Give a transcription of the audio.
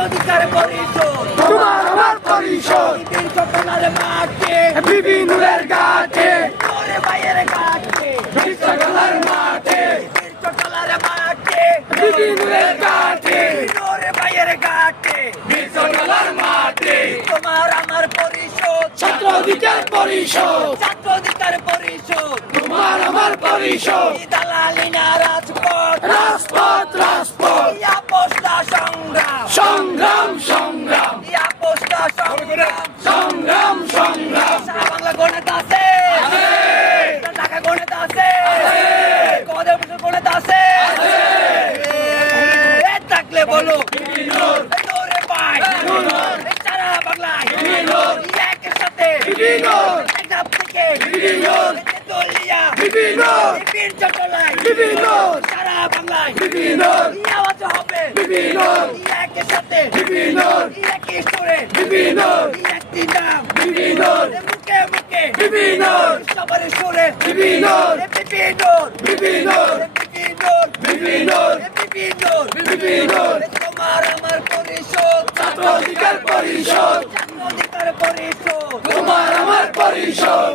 অধিকার পরিষদ তোমার আমার পরিষদ চট্টলার মাঠে বিপিনুরের ঘাটে ওরে ভাইয়ের ঘাটে বিশ্বকলার মাঠে চট্টলার মাঠে বিপিনুরের ঘাটে ওরে ভাইয়ের ঘাটে বিশ্বকলার মাঠে তোমার আমার পরিষদ ছাত্র অধিকার পরিষদ ছাত্র অধিকার পরিষদ তোমার আমার পরিষদ দালালি না রাজপথ রাজপথ রাজপথ আপোষটা সংগ্রাম সংগ্রাম সংগ্রাম আপোষটা সংগ্রাম সংগ্রাম সংগ্রাম সারা বাংলা গণিত আছে ঢাকা গণিত আছে কদের গণিত আছে থাকলে বলো দৌড়ে পাই সারা বাংলায় একের সাথে এক থেকে দলিয়া বিপিনুর বীর চট্টলায় বিপিনুর সারা বাংলায় বিপিনুর আওয়াজ হবে বিপিনুর একের সাথে বিপিনুর একই সুরে বিপিনুর একটি নাম বিপিনুর মুখে মুখে বিপিনুর সবার সুরে বিপিনুর বিপিনুর বিপিনুর বিপিনুর বিপিনুর বিপিনুর বিপিনুর তোমার আমার পরিষদ ছাত্র অধিকার পরিষদ ছাত্র অধিকার পরিষদ তোমার আমার পরিষদ